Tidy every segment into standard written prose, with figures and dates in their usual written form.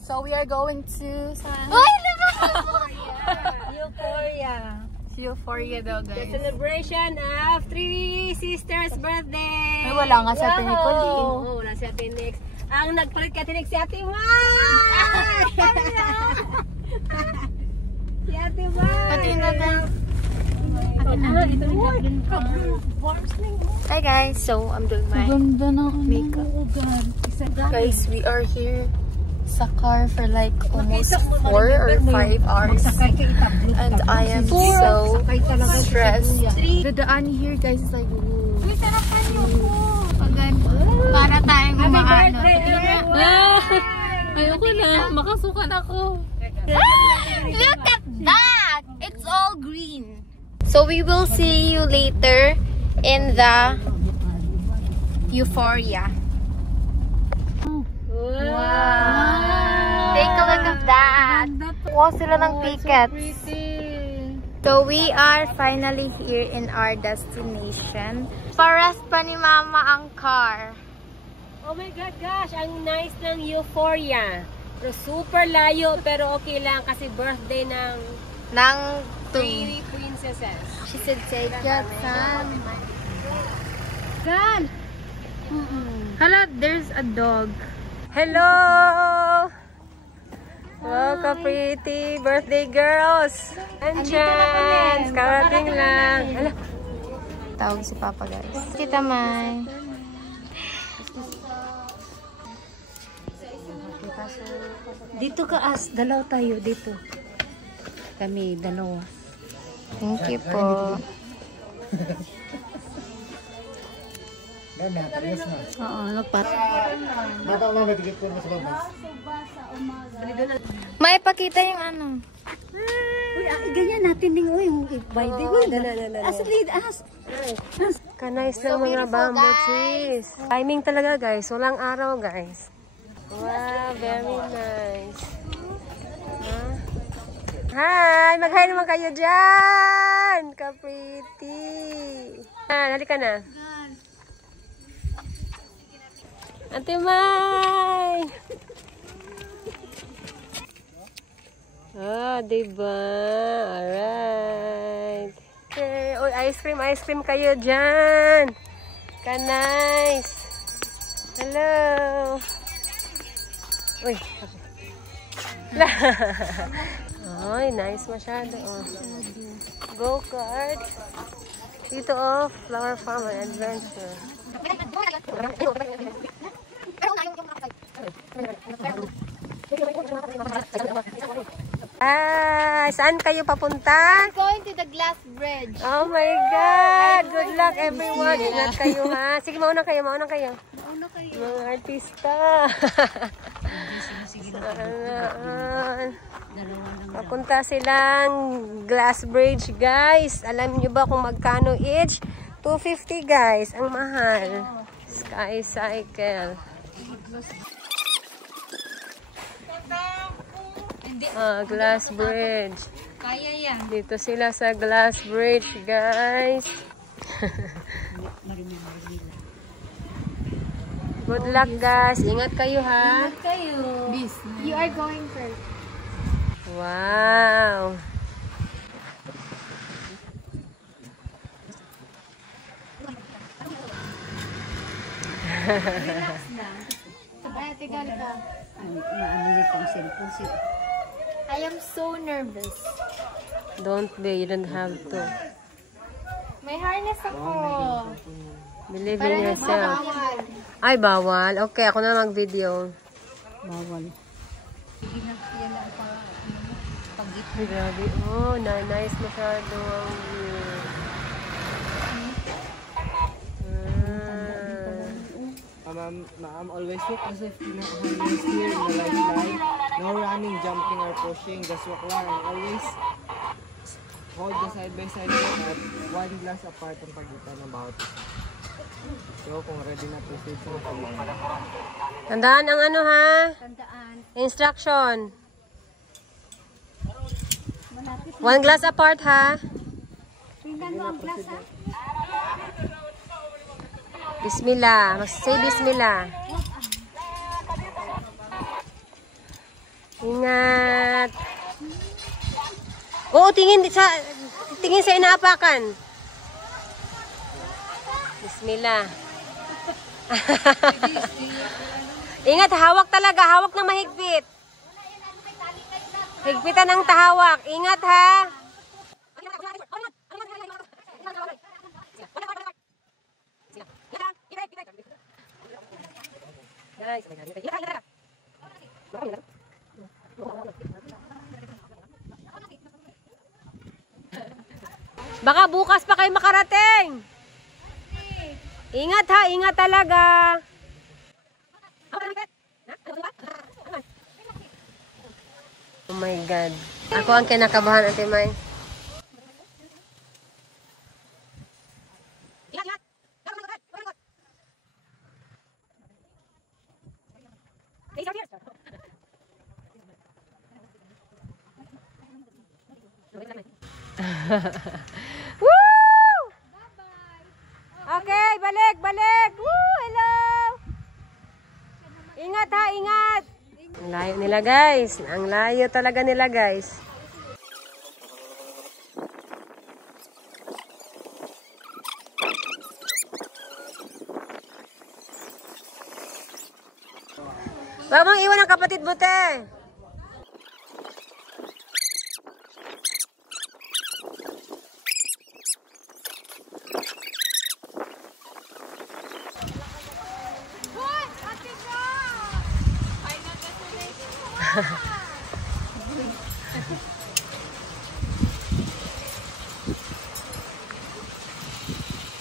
So we are going to Euphoria daw, guys. The celebration of 3 sisters' birthday. Ay, wala nga si Ate Nicole. Oo, wala si Ate Nix. Ang nagpalit ka Ate Nix, si Ate Mai! Si Ate Mai! Pati na Hi guys, so I'm doing my makeup. Guys, we are here sa car for like almost 4 or 5 hours. And I am so stressed. The daan here guys is like, ooh. Para tayong umaano. Ayoko na, makasukan ako. Look at that! It's all green. So we will see you later in the Euphoria. Wow! Take a look at that! Wow, sila ng tickets. So we are finally here in our destination. Paras pa ni Mama ang car. Oh my God, gosh! Ang nice ng Euphoria. Pero super layo, pero okay lang kasi birthday ng 3 princesses. She said, take your time. God! Hala, there's a dog. Hello! Welcome, pretty birthday girls! And chance! Karating lang. Hala. Tawag si Papa, guys. Kita, May. Dito ka as, dalaw tayo dito. Kami, dalawa. Thank you po. Oo, nagpat. May pakita yung ano. Uy, ganyan natin din. Uy, by the way. As lead, as. Kanais ng mga bamboo trees. Timing talaga guys. Walang araw guys. Wow, very nice. Huh? Hi! Mag-hi naman kayo dyan! Ka-pretty! Halika na. Ate Mai! Diba? Alright. Okay. Uy, ice cream kayo dyan! Ka-nice! Hello! Uy! Ay, nice masyado. Oh. Go-kart. Dito, oh, Flower Farm and Adventure. Saan kayo papunta? We're going to the glass bridge. Oh my God! Good luck everyone. Ingat kayo ha. Sige, mauna kayo. Mga artista. Papunta silang glass bridge guys. Alam nyo ba kung magkano each? 250 guys. Ang mahal. Sky Cycle. Glass bridge. Kaya yan. Dito sila sa glass bridge guys. Good luck guys. Ingat kayo ha. Ingat kayo. You are going first. Wow. Relax lang. Ay, tigal ka. Maano niya pang cellphone siya. I am so nervous. Don't be. You don't have to. May harness ako. Believe in yourself. Ay, bawal. Okay, ako na mag-video. Bawal. Ay, grabe. Oh, nice masyado ang view. Ma'am, always walk as if you know harness here in the right line. No running, jumping, or pushing. Just walk lang. And always hold the side-by-side at 1 glass apart ang pagitan ng bawat. So, kung ready na proceed sa mga. Tandaan ang ano ha? Tandaan. Instruction. 1 glass apart ha? Tingnan mo ang glass ha? Bismillah. Say bismillah. Ingat. Oo, tingin sa inaapakan. Bismillah. Ingat, hawak talaga. Hawak na mahigpit. Higpitan ng tahawak. Ingat ha. Baka bukas pa kayo makarating. Ingat ha, ingat talaga. Oh my God. Ako ang kinakabahan, Ate May. Woo! Okay, balik. Woo, hello. Ingat ha, ingat. Ang layo nila, guys. Ang layo talaga nila, guys. Huwag mong iwan ang kapatid mo, te.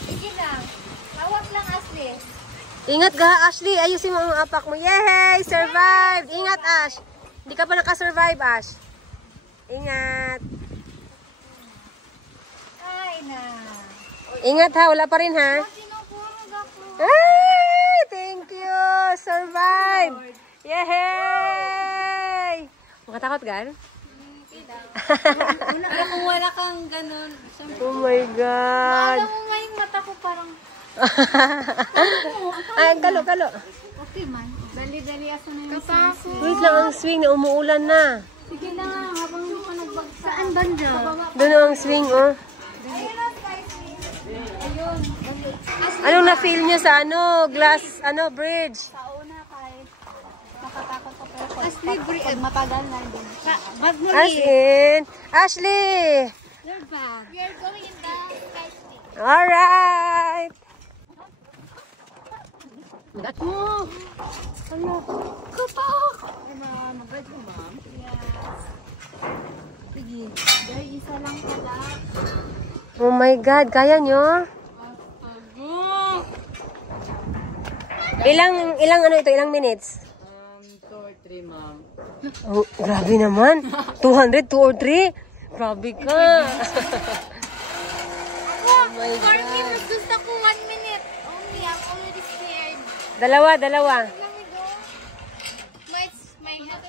Sige lang. Hawak lang, Ashley. Ingat ka, Ashley. Ayusin mo ang apak mo. Yay! Survived! Ingat, Ash. Hindi ka pa nakasurvive, Ash. Ingat. Ay na. Ingat ha. Wala pa rin ha. Ay! Thank you! Survive! Yay! Makatakot, Gan? Kung wala kang ganun. Oh my God! Alam mo nga yung mata ko parang... Ay, kalo. Okay man. Dali-dali ako na yung swing. Wait lang ang swing na umuulan na. Sige na, habang hindi pa nagbagsak. Saan banda? Doon ang swing, oh. Ayun. Anong na-feel niyo sa glass, bridge? Sa una kahit nakatakot ko pero pag matagal na din. Bag mo As in, Ashley! your bag. We are going in the sky stick. Alright! Oh! Ano? Kapak! Magad mo, ma'am? Yes. Sige. Dahil isa lang pala. Oh my God, kaya nyo? Ilang minutes? 2 or 3, ma'am. Oh, grabe naman. 200, 2 or 3? Grabe ka. Oh my God. 4 minutes. Gusto ko 1 minute. Only. I'm already scared. Dalawa. Let me go. My head.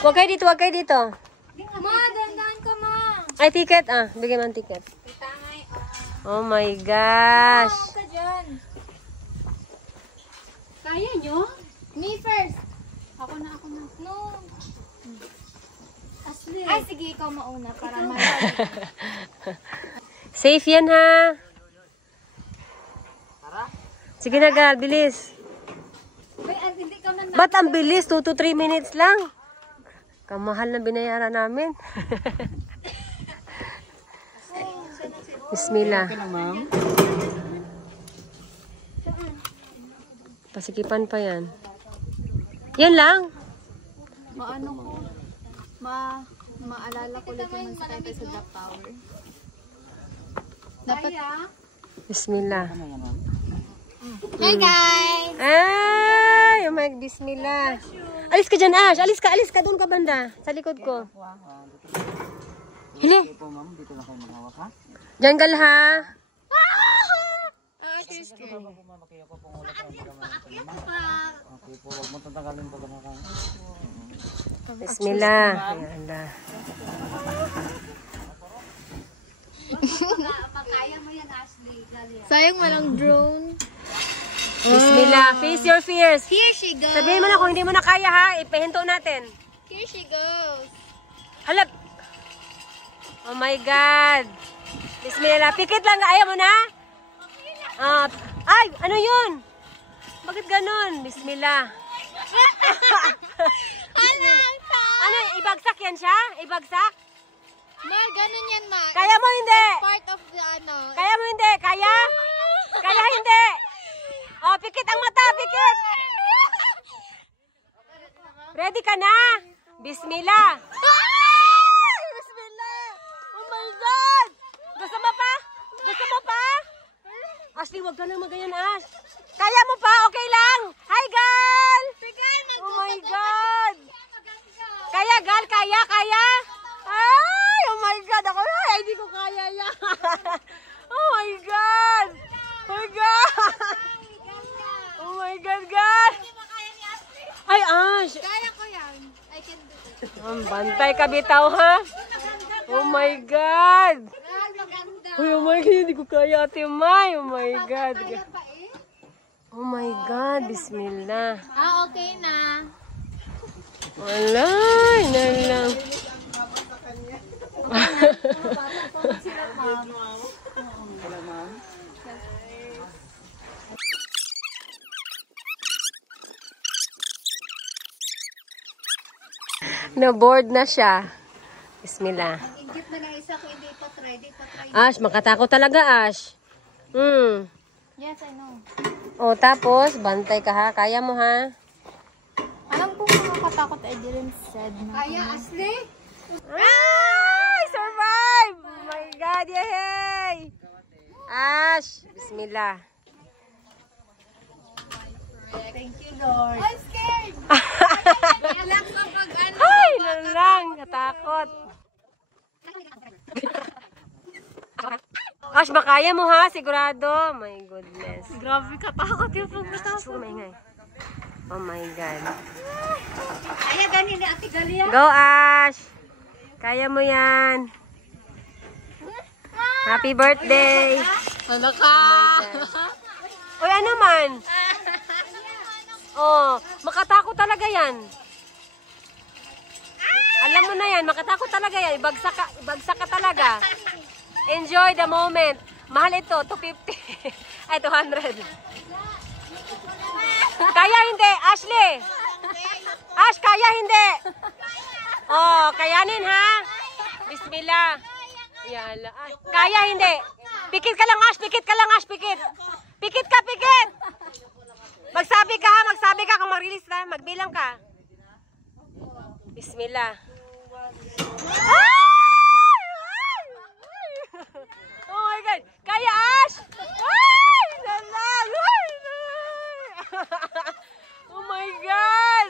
Huwag kayo dito. Ma, dandan ka, ma. Ay, ticket. Bigyan mo ang ticket. Itangay. Oh my gosh. Ka dyan. Kaya nyo? Me first. Ako na. No. Ashley. Ay, sige, ikaw mauna para Safe yan, ha? Sige na, Gal. Bilis. hindi ka na Ba't ang bilis? 2 to 3 minutes lang. Kamahal na binayaran namin. Bismillah. Okay lang, ma'am. Pasikipan pa yan. Yan lang. Maano ko? Maalala ko ulit yung nasakay tayo sa Jack Tower. Dapat... Bismillah. Hey guys! Ay! Oh my, bismillah. Alis ka dyan, Ash. Alis ka. Doon ka banda. Sa likod ko. Hili. Ito, ma'am. Dito na kayo manghawak, ha? Diyan, Gal, ha? Okay po. Huwag mo tatagalin pa ka. Bismillah. Yala. Sayang walang drone. Bismillah. Face your fears. Here she goes. Sabihin mo na kung hindi mo na kaya ha. Ipahinto natin. Here she goes. Halap. Oh my God. Bismillah. Pikit lang. Ayaw mo na? Ay, ano yun? Bakit ganun? Bismillah. Ano, ibagsak yan siya? Ibagsak? Ma, ganun yan, ma. Kaya mo hindi? It's part of the ano. Kaya mo hindi? Kaya? Kaya hindi? Oh, pikit ang mata, pikit. Ready ka na? Bismillah. Bismillah. Oh my God. Gusto mo pa? Gusto mo pa? Ashley, wag ka na magayan, Ash. Kaya mo pa? Okay lang. Hi, Gal. Oh my God. Kaya, Gal? Kaya? Kaya? Ay, oh my God. Ako, ay, hindi ko kaya yan. Oh my God. Oh my God. Oh my God, Gal. Ay, Ash. Kaya ko yan. I can do it. Bantay ka bitaw, ha? Oh my God. Maganda. Oh my God, hindi ko kaya, Ate May. Oh my God. Kaya pa eh. Oh my God, bismillah. Okay na. Wala, na lang. Na-board na siya. Bismillah. Ingit na nga isa ko, hindi pa try. Ash, makatakot talaga, Ash. Yes, I know. O, tapos, bantay ka ha. Kaya mo ha. Alam ko makakatakot, I didn't said na. Kaya, Ashley? Ay! Survive! Oh my God, yay! Ash, bismillah. Thank you, Lord. I'm scared! Alam ko pag ano. Ay, nalang, katakot. Ash, makaya mo ha, sigurado. My goodness. Grabe katakot yung pumunta. Oh my God. Kaya ganin ni Ate Galia. Go, Ash! Kaya mo yan. Happy birthday! Ano ka? Uy, ano man? Oh, makatakot talaga yan. Alam mo na yan, makatakot talaga yan. Ibagsak ka talaga. Enjoy the moment. Mahal ito, 250. Ay, 200. Kaya hindi, Ashley. Ash, kaya hindi. Oh, kayanin ha. Bismillah. Yala. Ay, kaya hindi. Pikit ka lang, Ash. Pikit ka lang, Ash. Pikit. Pikit ka, pikit. Magsabi ka ha, magsabi ka kung mag-release na. Magbilang ka. Bismillah. Oh my God. Kaya, Ash. Ay, nalang. Oh my God.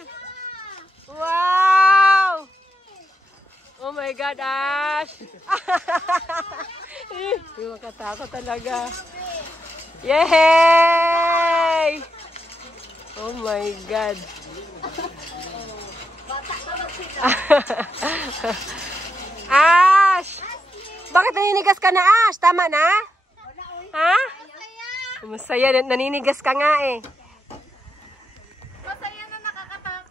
Wow. Oh my God, Ash. Hindi makatakot talaga. Yay! Oh my God. Ash! Bakit naninigas ka na, Ash? Tama na? Ha? Masaya. Naninigas ka nga eh. Masaya na nakakatakot.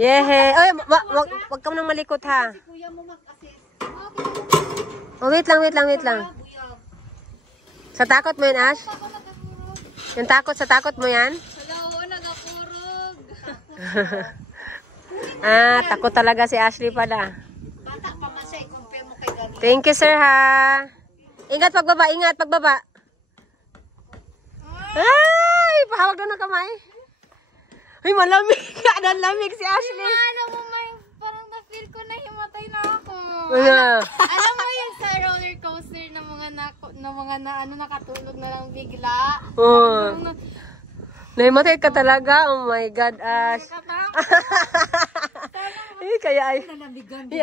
Yehey! Oy, wag ka nang malikot ha. Kuya mo mag-assist. Oh, wait lang. Sa takot mo yun, Ash? Yung takot, sa takot mo yan? Wala, oo, nagapurog. Takot talaga si Ashley pala. Bata pa man siya, i-compare mo kay Galia. Thank you, sir, ha. Ingat pagbaba. Ay, pahawag doon ng kamay. Ay, malamig. Lamig si Ashley. Ano mo, parang na-feel ko na himatay na ako. Alam mo yung sa roller coaster na mga nakatulog na lang bigla. Oh. Naimatay ka talaga. Oh my God, Ash. Kaya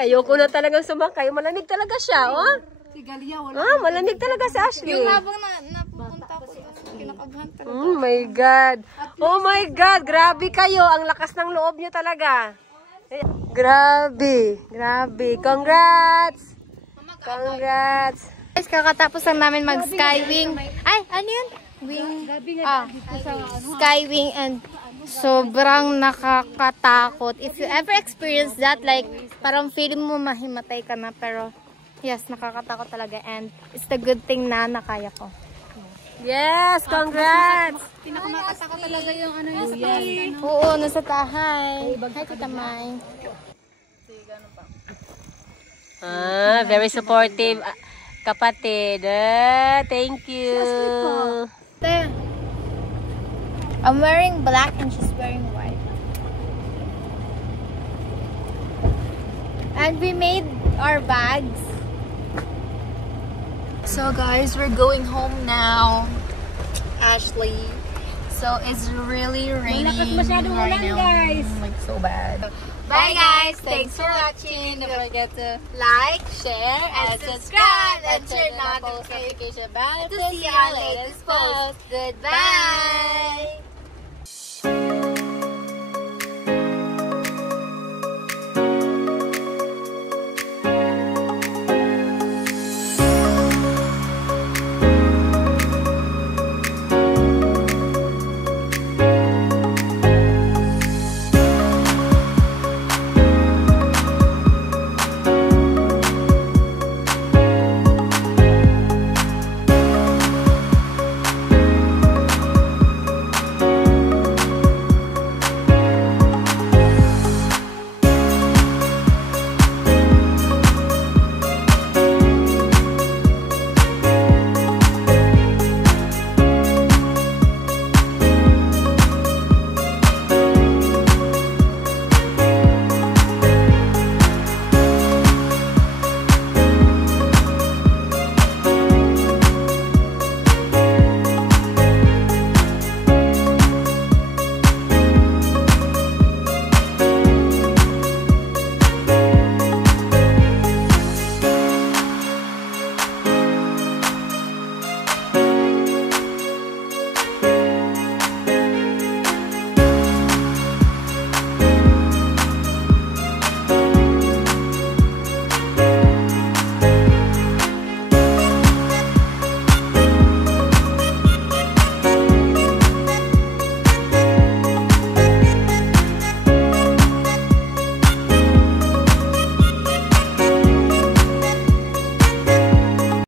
ayoko na talagang sumakay. Malamig talaga siya, oh. Si Galia, wala. Malamig talaga si Ashley. Yung habang napupunta ko. Oh my God. Oh my God. Grabe kayo. Ang lakas ng loob nyo talaga. Grabe. Grabe. Congrats. Congrats. Guys, kakatapos lang namin mag-skywing. Ay, ano yun? Skywing and sobrang nakakatakot. If you ever experience that, like, parang feeling mo mahimatay ka na, pero yes, nakakatakot talaga. And it's the good thing na nakaya ko. Yes, congrats! Pinakamakasakot talaga yung ano yung sa tahay. Oo, nasa tahay. Hi, Tita May. Very supportive kapatid. Thank you. I'm wearing black and she's wearing white. And we made our bags. So guys, we're going home now. Ashley. So it's really raining right now. Guys. Like so bad. Bye guys. Thanks for watching. Don't forget to like, share, and subscribe. And turn on the notification bell to see our latest post. Goodbye.